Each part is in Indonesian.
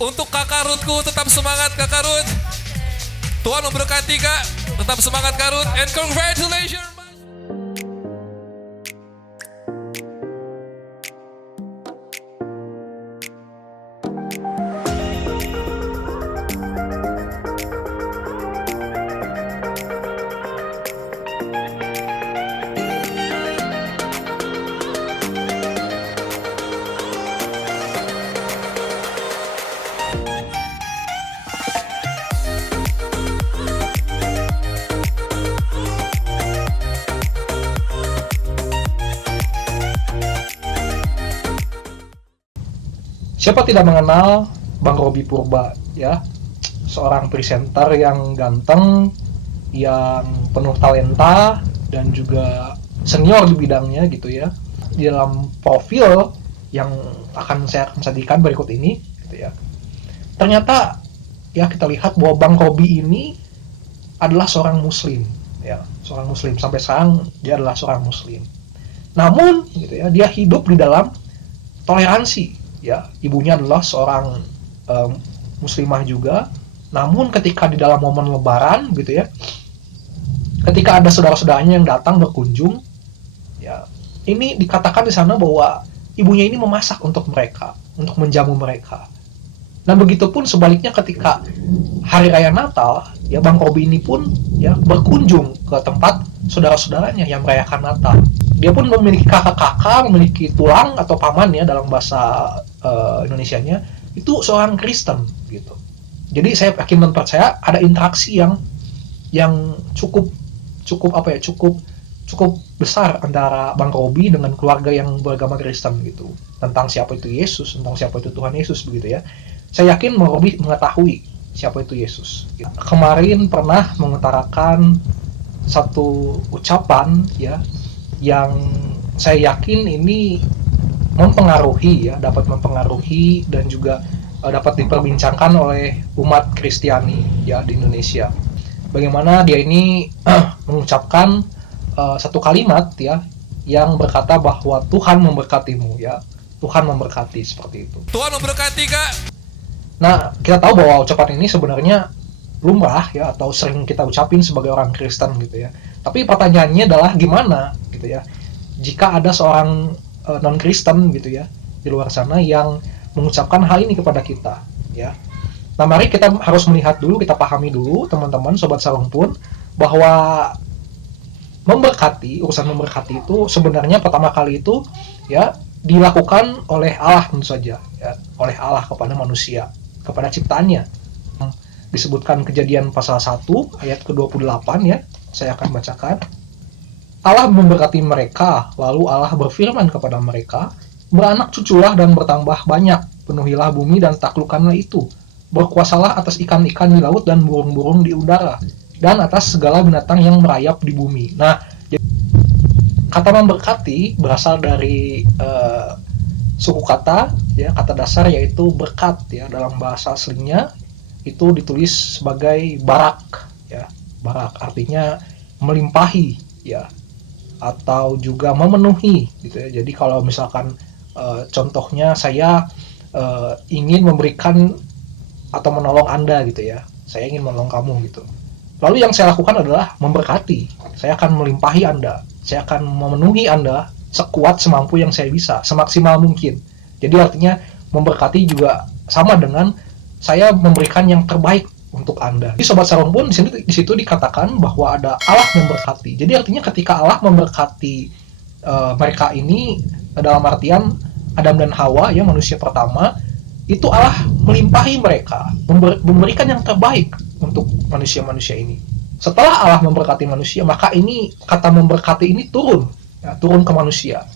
Untuk Kakak Rutku, tetap semangat Kakak Rut. Tuhan memberkati Kak. Tetap semangat Kak Rut. And congratulations. Siapa tidak mengenal Bang Robi Purba, ya, seorang presenter yang ganteng, yang penuh talenta dan juga senior di bidangnya gitu ya. Di dalam profil yang akan saya sajikan berikut ini gitu ya. Ternyata ya kita lihat bahwa Bang Robi ini adalah seorang muslim, ya, seorang muslim. Sampai sekarang dia adalah seorang muslim. Namun gitu ya, dia hidup di dalam toleransi. Ya, ibunya adalah seorang muslimah juga. Namun ketika di dalam momen lebaran gitu ya, ketika ada saudara-saudaranya yang datang berkunjung, ya, ini dikatakan di sana bahwa ibunya ini memasak untuk mereka, untuk menjamu mereka. Dan begitupun sebaliknya ketika hari raya Natal, ya, Bang Robi ini pun ya berkunjung ke tempat saudara-saudaranya yang merayakan Natal. Dia pun memiliki kakak-kakak, memiliki tulang atau paman ya dalam bahasa Indonesianya, itu seorang Kristen gitu. Jadi saya yakin dan percaya ada interaksi yang cukup besar antara Bang Robi dengan keluarga yang beragama Kristen gitu, tentang siapa itu Yesus, tentang siapa itu Tuhan Yesus begitu ya. Saya yakin Bang Robi mengetahui siapa itu Yesus. Kemarin pernah mengutarakan satu ucapan ya yang saya yakin ini dapat mempengaruhi dan juga dapat diperbincangkan oleh umat Kristiani ya di Indonesia. Bagaimana dia ini mengucapkan satu kalimat ya yang berkata bahwa Tuhan memberkatimu ya. Tuhan memberkati, seperti itu. Tuhan memberkati Kak. Nah, kita tahu bahwa ucapan ini sebenarnya lumrah ya, atau sering kita ucapin sebagai orang Kristen gitu ya. Tapi pertanyaannya adalah gimana gitu ya, jika ada seorang non-Kristen gitu ya di luar sana yang mengucapkan hal ini kepada kita ya. Nah, mari kita harus melihat dulu, kita pahami dulu teman-teman, sobat sarung pun, bahwa urusan memberkati itu sebenarnya pertama kali itu ya dilakukan oleh Allah tentu saja ya, oleh Allah kepada manusia, kepada ciptaannya. Disebutkan Kejadian pasal 1 ayat ke-28 ya, saya akan bacakan. Allah memberkati mereka, lalu Allah berfirman kepada mereka, beranak cuculah dan bertambah banyak, penuhilah bumi dan taklukkanlah itu, berkuasalah atas ikan-ikan di laut dan burung-burung di udara, dan atas segala binatang yang merayap di bumi. Nah, kata memberkati berasal dari suku kata, ya, kata dasar yaitu berkat ya, dalam bahasa aslinya itu ditulis sebagai barak, ya, barak artinya melimpahi, ya, atau juga memenuhi gitu ya. Jadi kalau misalkan contohnya saya ingin memberikan atau menolong Anda gitu ya, saya ingin menolong kamu gitu, lalu yang saya lakukan adalah memberkati. Saya akan melimpahi Anda, saya akan memenuhi Anda sekuat semampu yang saya bisa, semaksimal mungkin. Jadi artinya memberkati juga sama dengan saya memberikan yang terbaik untuk Anda. Jadi sobat sarung pun di situ dikatakan bahwa ada Allah memberkati. Jadi artinya ketika Allah memberkati mereka ini, dalam artian Adam dan Hawa ya, manusia pertama, itu Allah melimpahi mereka, memberikan yang terbaik untuk manusia-manusia ini. Setelah Allah memberkati manusia, maka ini kata memberkati ini turun ke manusia.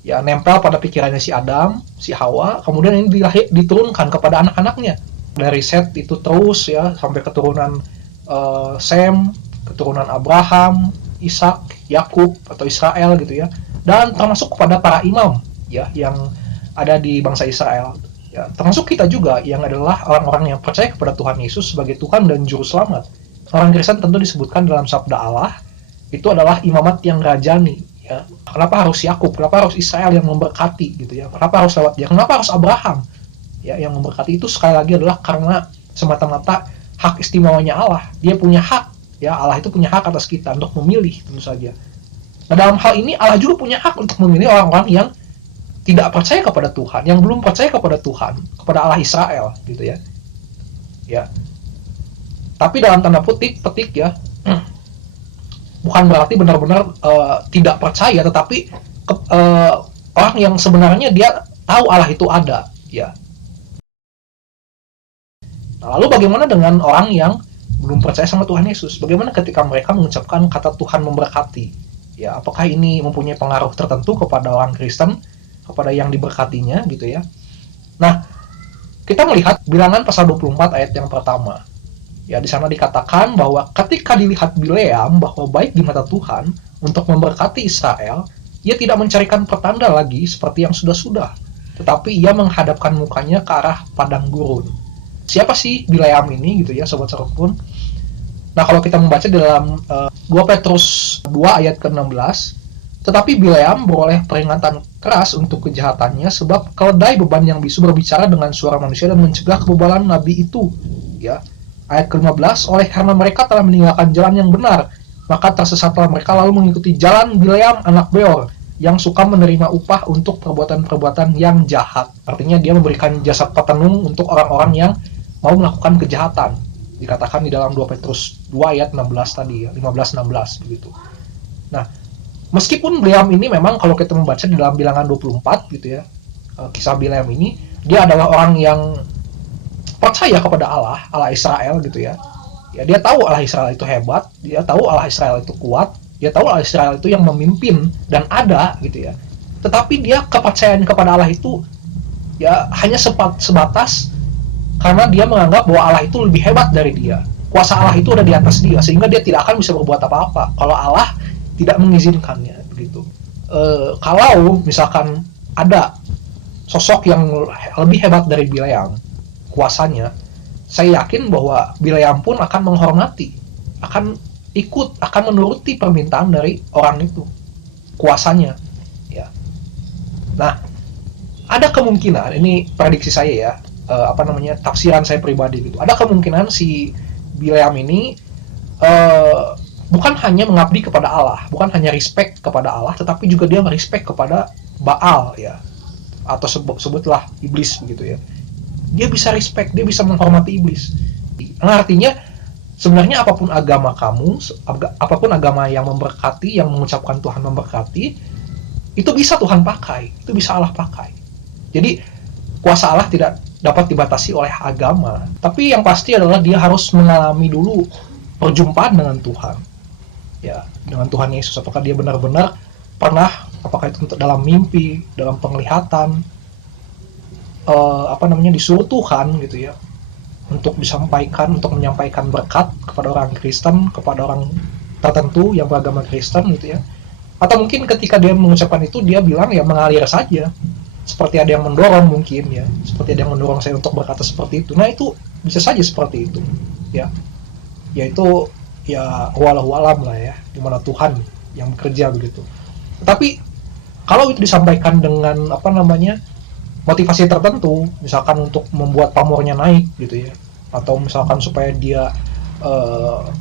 Ya, nempel pada pikirannya si Adam, si Hawa, kemudian ini diturunkan kepada anak-anaknya. Dari Set itu terus ya sampai keturunan Sem, keturunan Abraham, Ishak, Yakub atau Israel gitu ya. Dan termasuk kepada para imam ya yang ada di bangsa Israel. Ya, termasuk kita juga yang adalah orang-orang yang percaya kepada Tuhan Yesus sebagai Tuhan dan Juru Selamat. Orang Kristen tentu disebutkan dalam sabda Allah itu adalah imamat yang rajani. Ya. Kenapa harus Yakub? Kenapa harus Israel yang memberkati gitu ya? Kenapa harus lewat dia? Kenapa harus Abraham? ya, yang memberkati itu sekali lagi adalah karena semata-mata hak istimewanya Allah. Dia punya hak, ya, Allah itu punya hak atas kita untuk memilih, tentu saja. Nah, dalam hal ini Allah juga punya hak untuk memilih orang-orang yang tidak percaya kepada Tuhan, yang belum percaya kepada Tuhan, kepada Allah Israel, gitu ya. Ya. Tapi dalam tanda petik ya, bukan berarti benar-benar tidak percaya, tetapi orang yang sebenarnya dia tahu Allah itu ada, ya. Nah, lalu bagaimana dengan orang yang belum percaya sama Tuhan Yesus? Bagaimana ketika mereka mengucapkan kata Tuhan memberkati? Ya, apakah ini mempunyai pengaruh tertentu kepada orang Kristen, kepada yang diberkatinya, gitu ya? Nah, kita melihat Bilangan pasal 24 ayat yang pertama. Ya, di sana dikatakan bahwa ketika dilihat Bileam bahwa baik di mata Tuhan untuk memberkati Israel, ia tidak mencarikan pertanda lagi seperti yang sudah-sudah, tetapi ia menghadapkan mukanya ke arah padang gurun. Siapa sih Bileam ini, gitu ya, sobat serukun? Nah, kalau kita membaca di dalam 2 Petrus 2 ayat ke-16, tetapi Bileam beroleh peringatan keras untuk kejahatannya, sebab keledai beban yang bisu berbicara dengan suara manusia dan mencegah kebebalan nabi itu. Ya, ayat ke-15, oleh karena mereka telah meninggalkan jalan yang benar, maka tersesatlah mereka lalu mengikuti jalan Bileam anak Beor, yang suka menerima upah untuk perbuatan-perbuatan yang jahat. Artinya dia memberikan jasa petenung untuk orang-orang yang mau melakukan kejahatan. Dikatakan di dalam 2 Petrus 2 ayat 16 tadi, 15-16 begitu. Nah, meskipun Bileam ini memang kalau kita membaca di dalam Bilangan 24 gitu ya, kisah Bileam ini, dia adalah orang yang percaya kepada Allah Israel gitu ya. Ya, dia tahu Allah Israel itu hebat, dia tahu Allah Israel itu kuat, dia tahu Allah Israel itu yang memimpin dan ada gitu ya. Tetapi dia kepercayaan kepada Allah itu ya hanya sebatas karena dia menganggap bahwa Allah itu lebih hebat dari dia. Kuasa Allah itu ada di atas dia, sehingga dia tidak akan bisa berbuat apa-apa kalau Allah tidak mengizinkannya begitu. Kalau misalkan ada sosok yang lebih hebat dari Bileam kuasanya, saya yakin bahwa Bileam pun akan menghormati, akan ikut, akan menuruti permintaan dari orang itu, kuasanya, ya. Nah, ada kemungkinan, ini prediksi saya ya, tafsiran saya pribadi gitu. Ada kemungkinan si Bileam ini bukan hanya mengabdi kepada Allah, bukan hanya respect kepada Allah, tetapi juga dia respect kepada Baal ya, atau sebutlah iblis begitu ya. Dia bisa respect, dia bisa menghormati iblis. Nah, artinya sebenarnya apapun agama kamu, apapun agama yang memberkati, yang mengucapkan Tuhan memberkati, itu bisa Tuhan pakai, itu bisa Allah pakai. Jadi kuasa Allah tidak dapat dibatasi oleh agama, tapi yang pasti adalah dia harus mengalami dulu perjumpaan dengan Tuhan, ya, dengan Tuhan Yesus. Apakah dia benar-benar pernah, apakah itu dalam mimpi, dalam penglihatan, disuruh Tuhan gitu ya, untuk menyampaikan berkat kepada orang Kristen, kepada orang tertentu yang beragama Kristen gitu ya. Atau mungkin ketika dia mengucapkan itu, dia bilang ya mengalir saja, seperti ada yang mendorong mungkin ya, seperti ada yang mendorong saya untuk berkata seperti itu. Nah, itu bisa saja seperti itu ya, yaitu ya wallahu alam lah ya, dimana Tuhan yang bekerja begitu. Tetapi kalau itu disampaikan dengan motivasi tertentu, misalkan untuk membuat pamornya naik gitu ya, atau misalkan supaya dia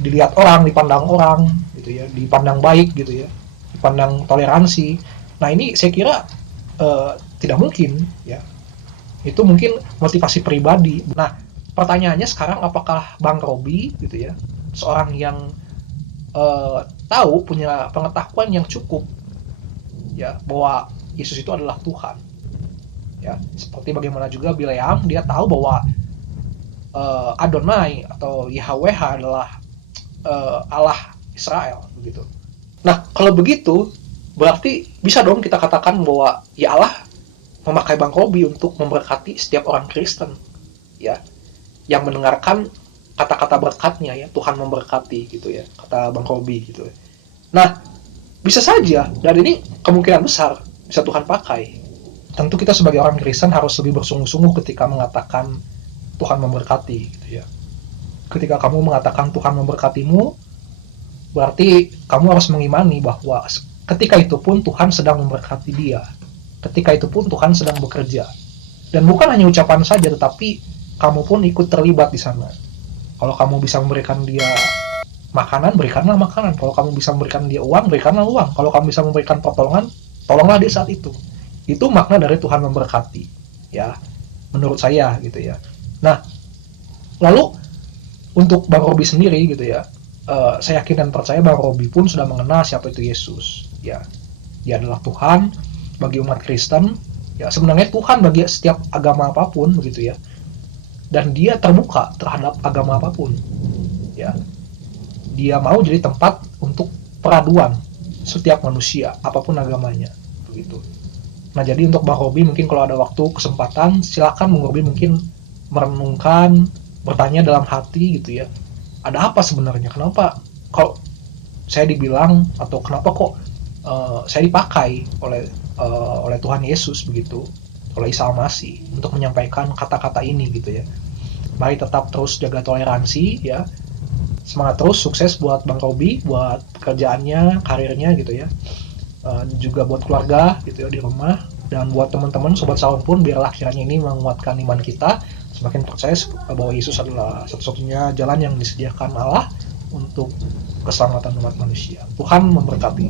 dilihat orang, dipandang orang gitu ya, dipandang baik gitu ya, dipandang toleransi. Nah, ini saya kira tidak mungkin ya, itu mungkin motivasi pribadi. Nah, pertanyaannya sekarang, apakah Bang Robi gitu ya, seorang yang punya pengetahuan yang cukup ya bahwa Yesus itu adalah Tuhan ya, seperti bagaimana juga Bileam, dia tahu bahwa Adonai atau Yahweh adalah Allah Israel begitu. Nah, kalau begitu berarti bisa dong kita katakan bahwa ya Allah memakai Bang Robi untuk memberkati setiap orang Kristen ya, yang mendengarkan kata-kata berkatnya ya, Tuhan memberkati gitu ya, kata Bang Robi gitu. Nah, bisa saja, dan ini kemungkinan besar bisa Tuhan pakai. Tentu kita sebagai orang Kristen harus lebih bersungguh-sungguh ketika mengatakan Tuhan memberkati gitu ya. Ketika kamu mengatakan Tuhan memberkatimu, berarti kamu harus mengimani bahwa ketika itu pun Tuhan sedang memberkati dia. Ketika itu pun Tuhan sedang bekerja. Dan bukan hanya ucapan saja, tetapi kamu pun ikut terlibat di sana. Kalau kamu bisa memberikan dia makanan, berikanlah makanan. Kalau kamu bisa memberikan dia uang, berikanlah uang. Kalau kamu bisa memberikan pertolongan, tolonglah dia saat itu. Itu makna dari Tuhan memberkati, ya, menurut saya gitu ya. Nah, lalu untuk Bang Robi sendiri gitu ya, saya yakin dan percaya Bang Robi pun sudah mengenal siapa itu Yesus, ya. Dia adalah Tuhan bagi umat Kristen, ya, sebenarnya Tuhan bagi setiap agama apapun begitu ya. Dan dia terbuka terhadap agama apapun, ya. Dia mau jadi tempat untuk peraduan setiap manusia apapun agamanya, begitu. Nah, jadi untuk Bang Robi mungkin kalau ada waktu kesempatan, silakan Bang Robi mungkin merenungkan, bertanya dalam hati gitu ya. Ada apa sebenarnya? Kenapa kalau saya dibilang, atau kenapa kok saya dipakai oleh Tuhan Yesus begitu, oleh Isa Al-Masih untuk menyampaikan kata-kata ini gitu ya. Mari tetap terus jaga toleransi ya. Semangat terus, sukses buat Bang Robi, buat pekerjaannya, karirnya gitu ya. Juga buat keluarga gitu ya di rumah, dan buat teman-teman sobat sahur pun biarlah kiranya ini menguatkan iman kita, semakin percaya bahwa Yesus adalah satu-satunya jalan yang disediakan Allah untuk keselamatan umat manusia. Tuhan memberkati.